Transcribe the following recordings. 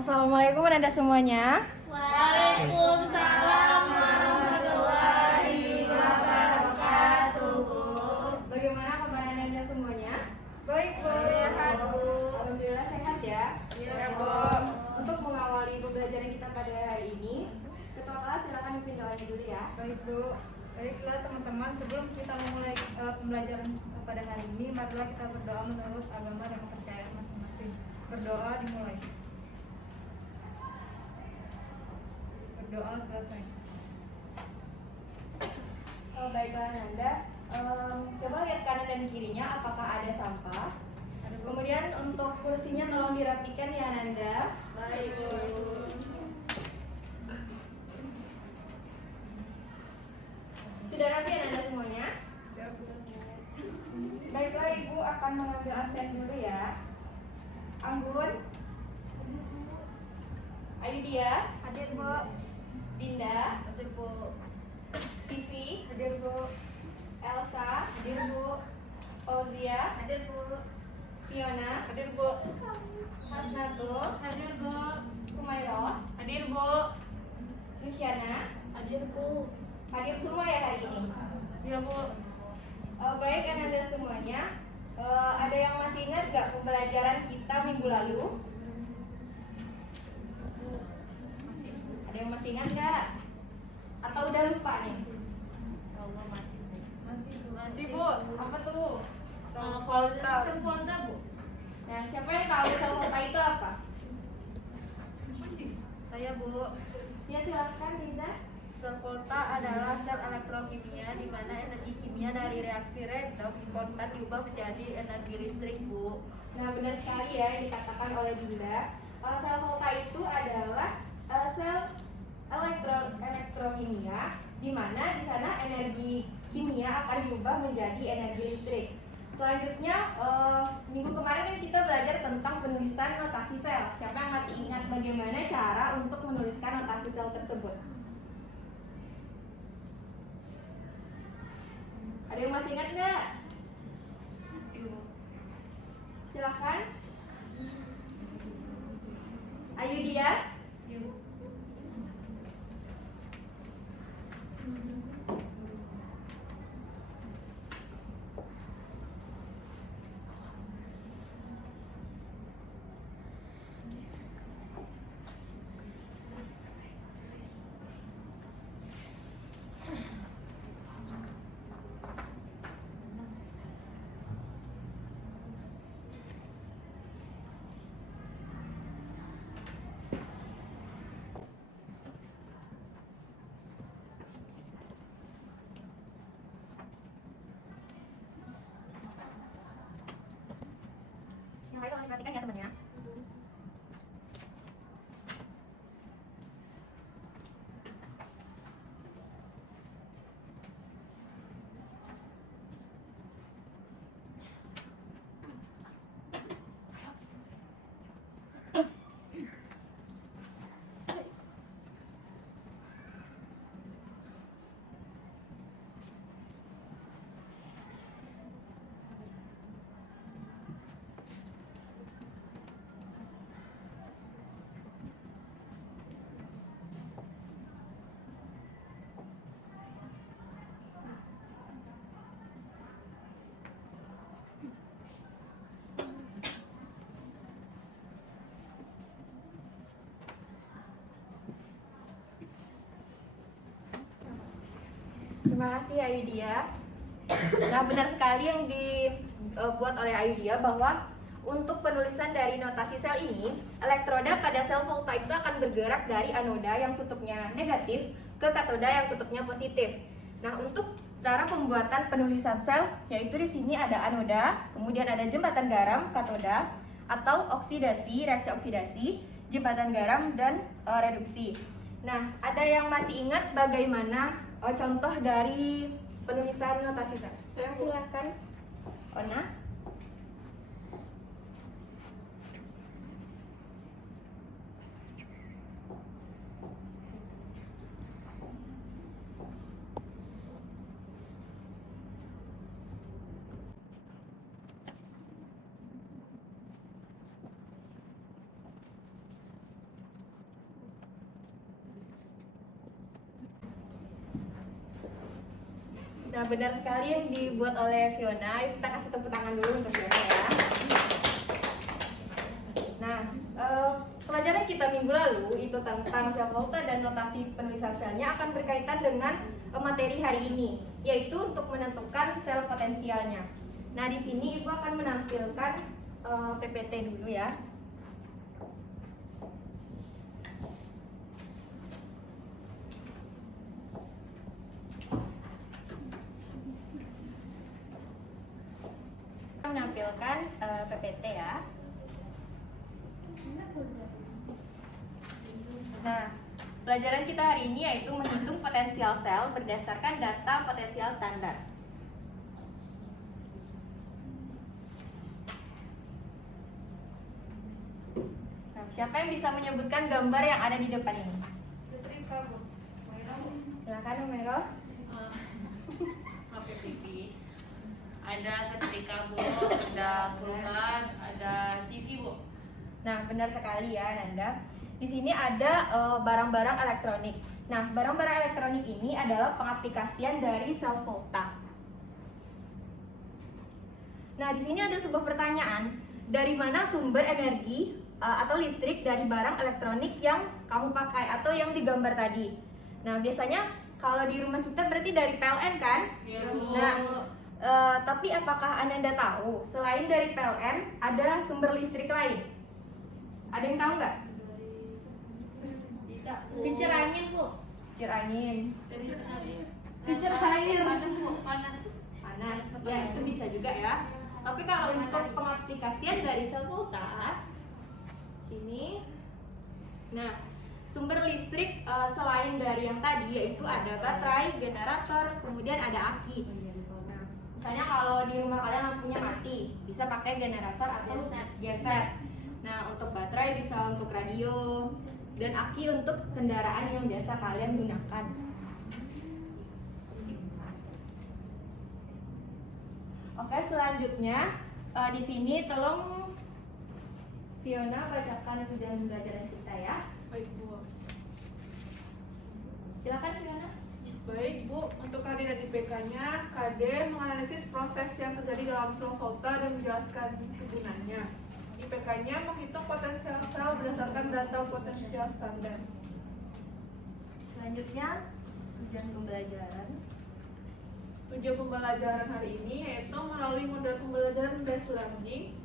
Assalamualaikum Anda semuanya. Waalaikumsalam warahmatullahi wabarakatuh. Bagaimana kabar Anda semuanya? Baik, Bu. Sehat, Bu. Alhamdulillah sehat ya. Iya, Bu. Untuk mengawali pembelajaran kita pada hari ini, Ketua kelas silakan pimpin doanya dulu ya. Baik, Bu. Baiklah teman-teman, sebelum kita memulai pembelajaran pada hari ini, marilah kita berdoa menurut agama dan kepercayaan masing-masing. Berdoa dimulai. Berdoa selesai. Baiklah Anda, coba lihat kanan dan kirinya apakah ada sampah. Kemudian untuk kursinya tolong dirapikan ya Nanda. Baik, Bu. Sudah rapi ya Nanda semuanya? Baiklah, Ibu akan mengambil absen dulu ya. Anggun, Ayudia, Hadir, Bu. Dinda, Hadir, Bu. Vivi, Hadir, Bu. Elsa, Hadir, Bu. Fauzia, Hadir, Bu. Fiona, Hadir, Bu. Hasnatul, Hadir, Bu. Kumairo, Hadir, Bu. Luciana. Hadir, Bu. Hadir semua ya hari ini. Iya, Bu. Baik Anda semuanya, ada yang masih ingat gak pembelajaran kita minggu lalu? Ada yang masih ingat gak? Atau udah lupa nih? Allah masih, Bu. Masih Bu, apa tuh? Volta, Bu. Nah, siapa yang tahu sel volta itu apa? Saya, Bu. Ya silakan Dinda. Sel volta adalah sel elektrokimia di mana energi kimia dari reaksi redoks spontan diubah menjadi energi listrik, Bu. Nah, benar sekali ya yang dikatakan oleh Dinda. Sel volta itu adalah sel elektrokimia di mana di sana energi kimia akan diubah menjadi energi listrik. Selanjutnya, minggu kemarin kan kita belajar tentang penulisan notasi sel. Siapa yang masih ingat bagaimana cara untuk menuliskan notasi sel tersebut? Ada yang masih ingat nggak? Silahkan. Ayo dia. Yang lain tolong diperhatikan ya teman-teman. Terima kasih Ayudia. Nah, benar sekali yang dibuat oleh Ayudia bahwa untuk penulisan dari notasi sel ini, elektroda pada sel volta itu akan bergerak dari anoda yang kutubnya negatif ke katoda yang kutubnya positif. Nah, untuk cara pembuatan penulisan sel, yaitu di sini ada anoda, kemudian ada jembatan garam katoda atau oksidasi, reaksi oksidasi, jembatan garam dan reduksi. Nah, ada yang masih ingat bagaimana contoh dari penulisan notasi sel? Silakan, Ona. Nah, benar sekali yang dibuat oleh Fiona. Kita kasih tepuk tangan dulu untuk Fiona ya. Nah, pelajaran kita minggu lalu itu tentang sel volta dan notasi penulisan selnya akan berkaitan dengan materi hari ini, yaitu untuk menentukan sel potensialnya. Nah, di sini Ibu akan menampilkan PPT dulu ya. Menampilkan PPT ya. Nah, pelajaran kita hari ini yaitu menghitung potensial sel berdasarkan data potensial standar. Nah, siapa yang bisa menyebutkan gambar yang ada di depan ini? Setrika, Bu. Silakan, Numero. Oke, TV. Ada setrika, Bu, ada pulpen, ada TV, Bu. Nah, benar sekali ya, Nanda. Di sini ada barang-barang elektronik. Nah, barang-barang elektronik ini adalah pengaplikasian dari sel volta. Nah, di sini ada sebuah pertanyaan, dari mana sumber energi atau listrik dari barang elektronik yang kamu pakai atau yang digambar tadi? Nah, biasanya kalau di rumah kita berarti dari PLN kan? Iya, Bu. Nah, tapi apakah Anda tahu selain dari PLN ada sumber listrik lain? Ada yang tahu nggak? Tidak, Bu. Kincir angin, Bu. Kincir angin, Kincir air. Kincir air. Panas, Bu, panas. panas, ya itu bisa juga ya. Tapi kalau untuk pengaplikasian dari sel volta, sini, nah sumber listrik selain dari yang tadi yaitu ada baterai, generator, kemudian ada aki. Nah, misalnya kalau di rumah kalian lampunya mati, bisa pakai generator atau genset. Nah, untuk baterai bisa untuk radio dan aki untuk kendaraan yang biasa kalian gunakan. Oke, selanjutnya di sini tolong Fiona bacakan tujuan pembelajaran kita ya. Baik, Bu. Silakan Fiona. Baik, Bu. Untuk KD dan IPK-nya, KD menganalisis proses yang terjadi dalam sel volta dan menjelaskan kegunaannya. IPK-nya menghitung potensial sel berdasarkan data potensial standar. Selanjutnya tujuan pembelajaran. Tujuan pembelajaran hari ini yaitu melalui model pembelajaran based learning.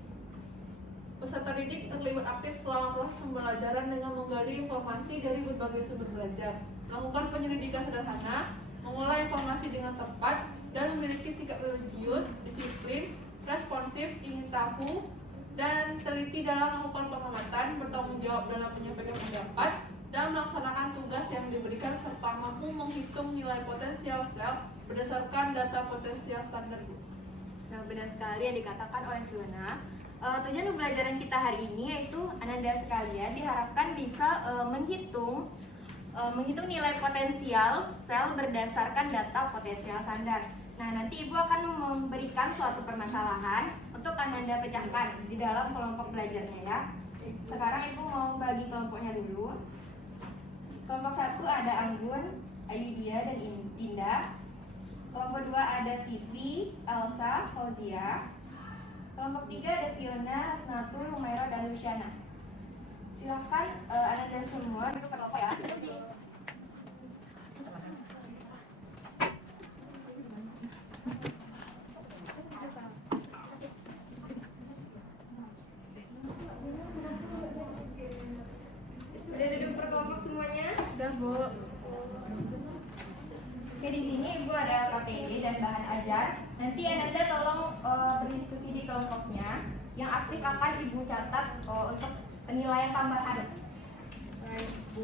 Peserta didik terlibat aktif selama proses pembelajaran dengan menggali informasi dari berbagai sumber belajar, melakukan penyelidikan sederhana, mengolah informasi dengan tepat, dan memiliki sikap religius, disiplin, responsif, ingin tahu, dan teliti dalam melakukan pengamatan, bertanggung jawab dalam menyampaikan pendapat, dan melaksanakan tugas yang diberikan serta mampu menghitung nilai potensial sel berdasarkan data potensial standar. Nah, benar sekali yang dikatakan oleh Fiona. Tujuan pembelajaran kita hari ini yaitu Ananda sekalian diharapkan bisa menghitung nilai potensial sel berdasarkan data potensial standar. Nah, nanti Ibu akan memberikan suatu permasalahan untuk Ananda pecahkan di dalam kelompok belajarnya ya. Sekarang Ibu mau bagi kelompoknya dulu. Kelompok 1 ada Anggun, Ayudia, dan Dinda. Kelompok 2 ada Vivi, Elsa, Fauzia. Kelompok 3 ada Fiona, Hasnatul, Humaira, dan Luciana. Silahkan Ananda semua duduk ke kelompok ya. Sudah duduk per kelompok semuanya? Sudah, Bu. Oke, di sini Ibu ada KPD dan bahan ajar. Nanti Ananda tolong berdiskusi di kelompoknya. Yang aktif akan Ibu catat untuk penilaian tambahan. Baik, Bu.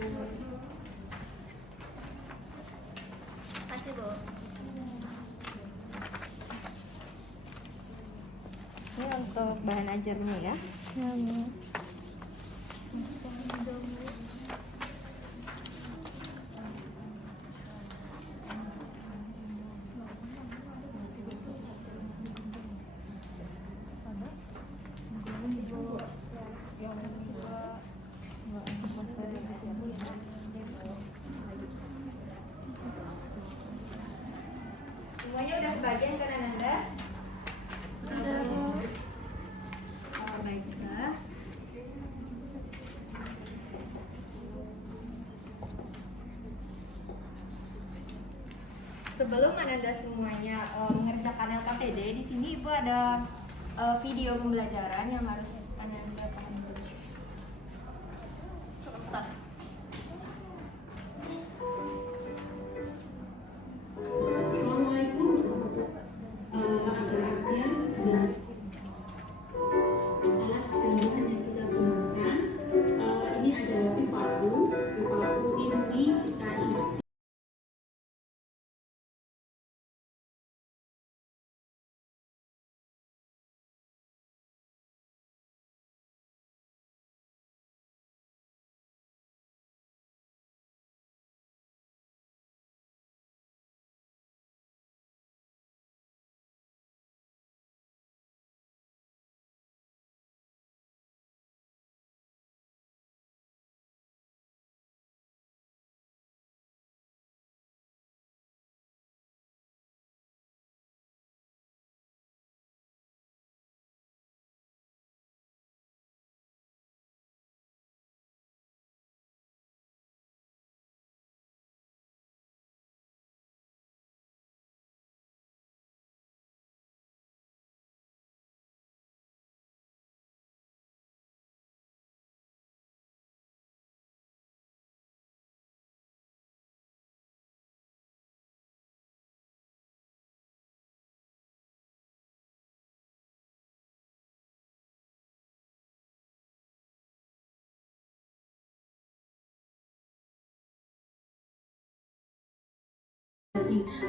Kasih, Bu. Ini untuk bahan ajarnya ya. Semuanya udah bagian kan Ananda? Baiklah. Sebelum Ananda semuanya mengerjakan LKPD, di sini Ibu ada video pembelajaran yang harus Ananda pahami dulu. Sebentar. Assalamualaikum. Ada artian dan alat tulisan yang kita gunakan. Ini ada pipaku. Pipaku ini kita isi.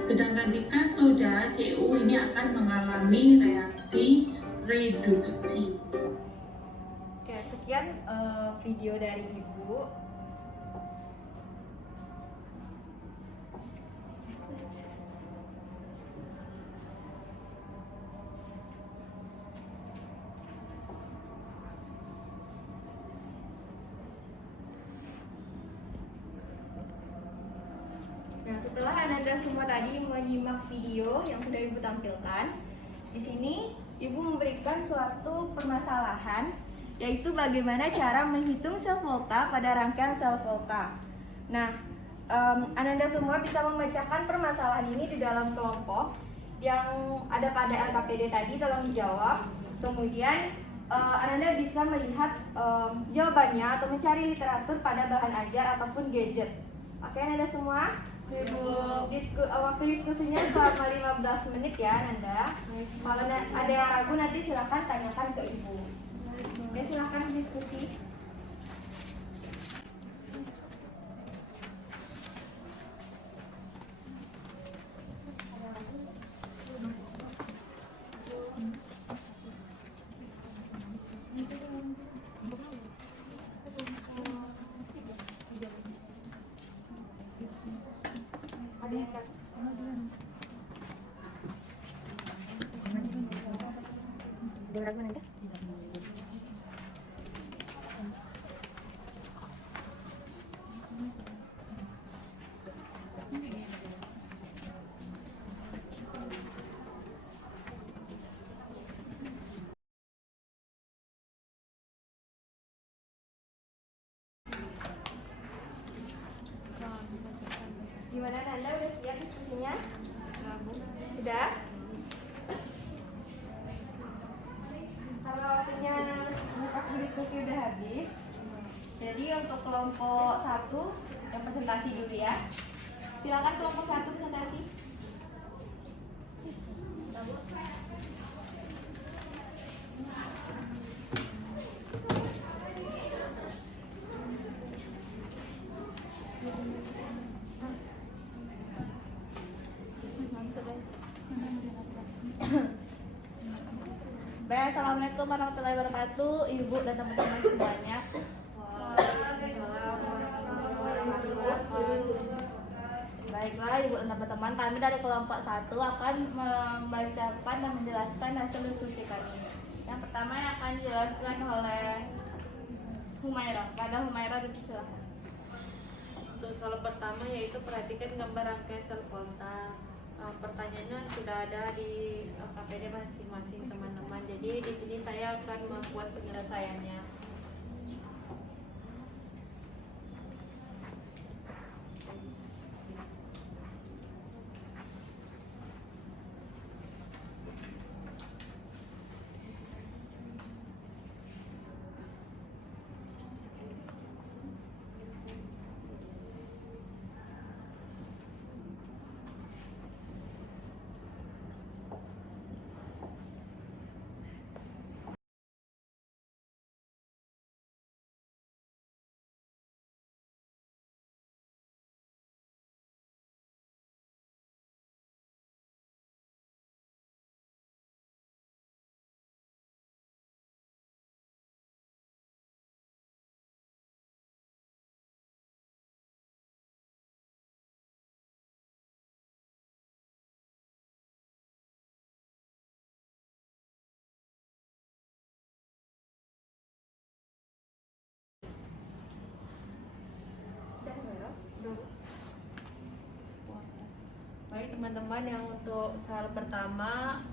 Sedangkan di katoda CU ini akan mengalami reaksi reduksi. Oke, sekian video dari Ibu. Nah, setelah Ananda semua tadi menyimak video yang sudah Ibu tampilkan, di sini Ibu memberikan suatu permasalahan, yaitu bagaimana cara menghitung sel volta pada rangkaian sel volta. Nah, Ananda semua bisa memecahkan permasalahan ini di dalam kelompok yang ada pada LKPD tadi, tolong dijawab. Kemudian Ananda bisa melihat jawabannya atau mencari literatur pada bahan ajar ataupun gadget. Oke, Ananda semua? Waktu diskusinya selama 15 menit ya Nanda. Kalau ada yang ragu nanti silakan tanyakan ke Ibu. Oke, silakan diskusi. Ada yang ragu Nanda? Gimana Nanda, udah siap diskusinya? Udah? Kalau waktunya waktu diskusi udah habis, jadi untuk kelompok 1 yang presentasi dulu ya. Silakan kelompok 1 presentasi. Baik, assalamualaikum warahmatullahi wabarakatuh, Ibu dan teman-teman semuanya. Baiklah, Ibu dan teman-teman, kami dari kelompok 1 akan membacakan dan menjelaskan hasil diskusi kami. Yang pertama yang akan dijelaskan oleh Humaira. Pada Humaira, dipersilakan. Untuk soal pertama yaitu perhatikan gambar rangkaian sel volta. pertanyaannya sudah ada di KPD masing-masing teman-teman. Jadi di sini saya akan membuat penyelesaiannya. Baik teman-teman, yang untuk soal pertama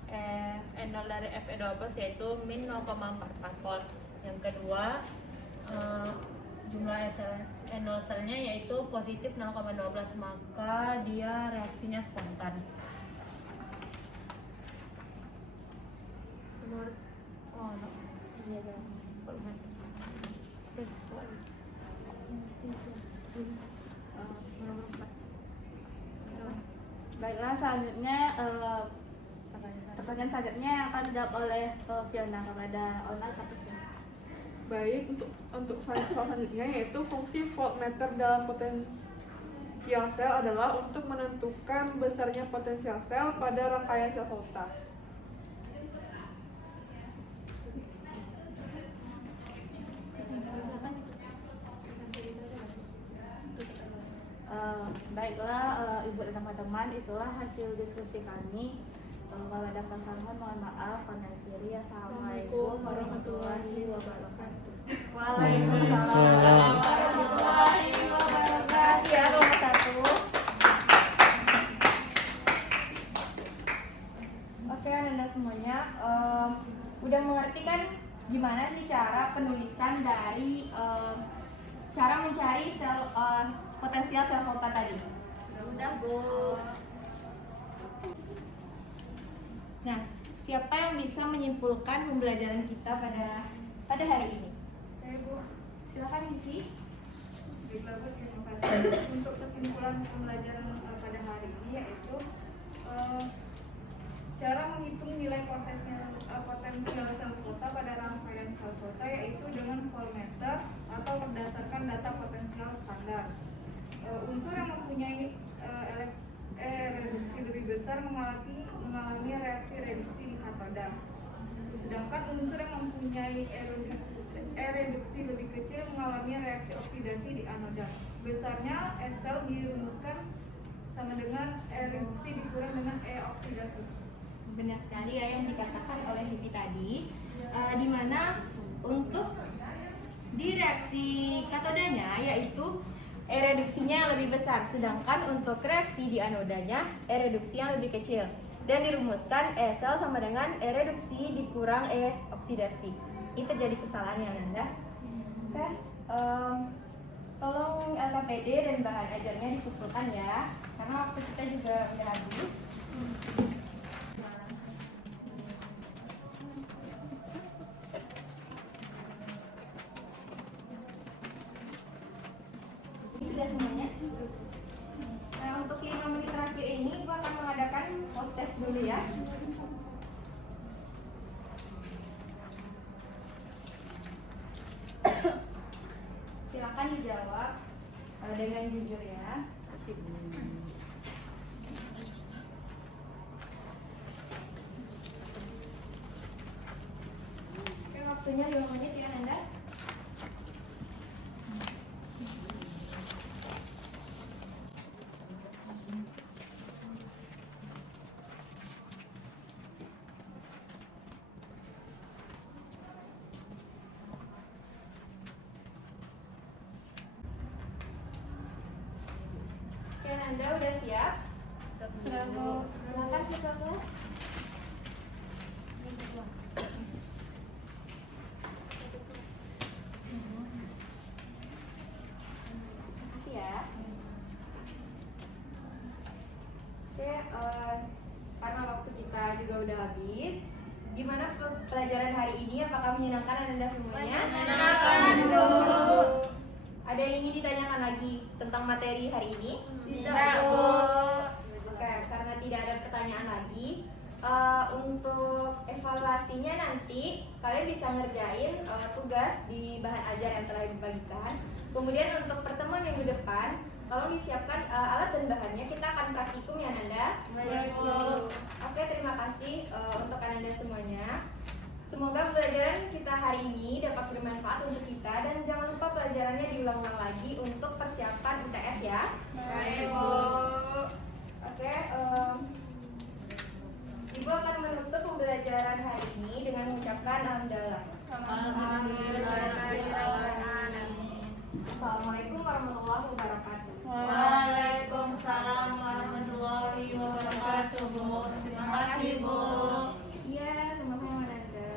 N0 dari Fe12 yaitu min 0,44 volt. Yang kedua jumlah N0 selnya yaitu positif 0,12, maka dia reaksinya spontan. Menurut Baiklah, selanjutnya pertanyaan selanjutnya akan dijawab oleh Fiona kepada Ona Kapusnya. Baik, untuk soal selanjutnya yaitu fungsi voltmeter dalam potensial sel adalah untuk menentukan besarnya potensial sel pada rangkaian sel volta. Baiklah, Ibu dan teman-teman, itulah hasil diskusi kami. Kalau ada kesalahan mohon maaf. Karena diri, assalamualaikum warahmatullahi wabarakatuh. Waalaikumsalam warahmatullahi wabarakatuh. Ya, nomor 1. Oke, Anda semuanya udah mengerti kan gimana sih cara penulisan dari cara mencari sel potensial sel volta tadi? Udah, Bu. Nah, siapa yang bisa menyimpulkan pembelajaran kita pada hari ini? Saya, Bu. Silakan, Isi. Baiklah, Bu, terima kasih. Untuk kesimpulan pembelajaran pada hari ini yaitu cara menghitung nilai potensial sel volta pada rangkaian sel volta yaitu dengan voltmeter atau berdasarkan data potensial standar. Unsur yang mempunyai reduksi lebih besar mengalami reaksi reduksi di katoda. Sedangkan unsur yang mempunyai reduksi lebih kecil mengalami reaksi oksidasi di anoda. Besarnya sel dirumuskan sama dengan reduksi dikurang dengan oksidasi. Benar sekali ya yang dikatakan oleh Hibi tadi, di mana untuk di reaksi katodanya yaitu reduksinya yang lebih besar, sedangkan untuk reaksi di anodanya reduksi yang lebih kecil, dan dirumuskan sel sama dengan reduksi dikurang oksidasi. Ini terjadi kesalahan ya Nanda. Oke, tolong LKPD dan bahan ajarnya dikumpulkan ya, karena waktu kita juga udah habis. Sudah semuanya? Nah, untuk 5 menit terakhir ini gua akan mengadakan post test dulu ya. Silakan dijawab dengan jujur ya. Oke, waktunya 5 menit ya Anda. Oke, Anda udah siap? Silakan kita kelas. Makasih ya. Oke, karena waktu kita juga udah habis, gimana pelajaran hari ini? Apakah menyenangkan Anda semuanya? Menyenangkan, Bu. Ada yang ingin ditanyakan lagi tentang materi hari ini? Tidak, Bu. Oke, karena tidak ada pertanyaan lagi, untuk evaluasinya nanti kalian bisa ngerjain tugas di bahan ajar yang telah dibagikan. Kemudian untuk pertemuan minggu depan, tolong disiapkan alat dan bahannya. Kita akan praktikum ya Nanda. Baik, Bu. Oke, terima kasih untuk Anda semuanya. Semoga pelajaran kita hari ini dapat bermanfaat untuk kita dan jangan lupa pelajarannya diulang-ulang lagi untuk persiapan UTS ya. Baik, Bu. Oke, Ibu akan menutup pembelajaran hari ini dengan mengucapkan alhamdulillah. Assalamualaikum warahmatullahi wabarakatuh. Waalaikumsalam warahmatullahi wabarakatuh, Bu. Terima kasih, Bu. Iya, sama-sama Nanda.